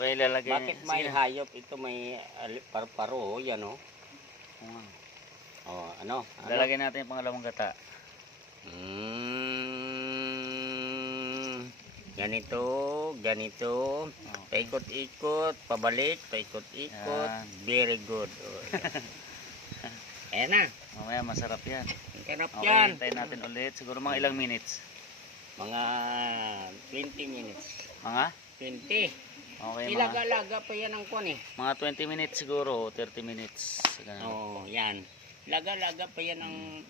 Okay, lalagay. Bakit may hayop? Ito may paru-paro. Yan o. Oh, ano? Lalagay natin yung pangalawang gata. Ganito, ganito. Paikot-ikot, pabalik, paikot-ikot. Very good. Oh, ayan na. Mamaya masarap yan. Sarap Okay, yan. hintayin natin ulit. Siguro mga ilang minutes. Mga 20 minutes. Mga? 20. Okay, Ilaga-laga pa yan ang kuwan eh. mga 20 minutes siguro, 30 minutes. Ganun. Oo, yan. Laga-laga pa yan ang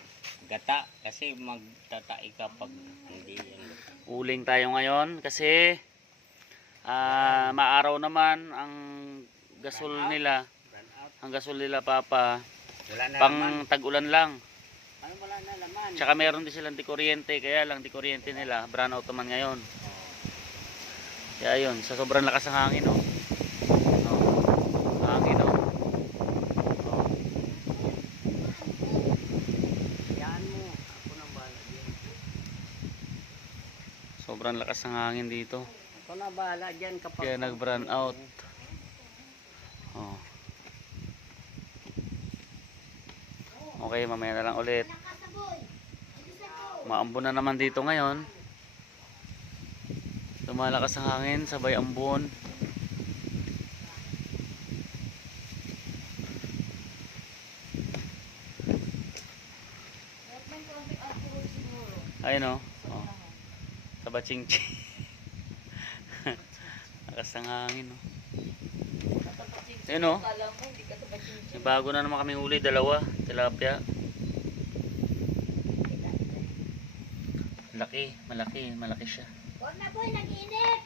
gata kasi magtatai ka pag hindi yan. Uling tayo ngayon kasi maaraw naman ang gasol nila. Ang gasol nila papa. Wala na Pang laman. tag-ulan lang. Ano wala na laman? Tsaka meron din silang di-kuryente, kaya lang di-kuryente nila, brown out naman ngayon. Kaya yun, sa sobrang lakas ng hangin, oh. Hangin, oh. Yan mo. Ako nang bahala dyan. Sobrang lakas ng hangin dito. Ako na bahala dyan kapag... Kaya nag-brown out. Oh. Okay, mamaya na lang ulit. Maambon na naman dito ngayon. Lumalakas ang hangin, sabay ambon. Ayun, oh. Oh. Tabatsing-tsing. Lakas ng hangin, oh. Ayun, oh. May bago na naman kami huli, dalawa, tilapia. Malaki siya. Huwag na boy, nag-inip!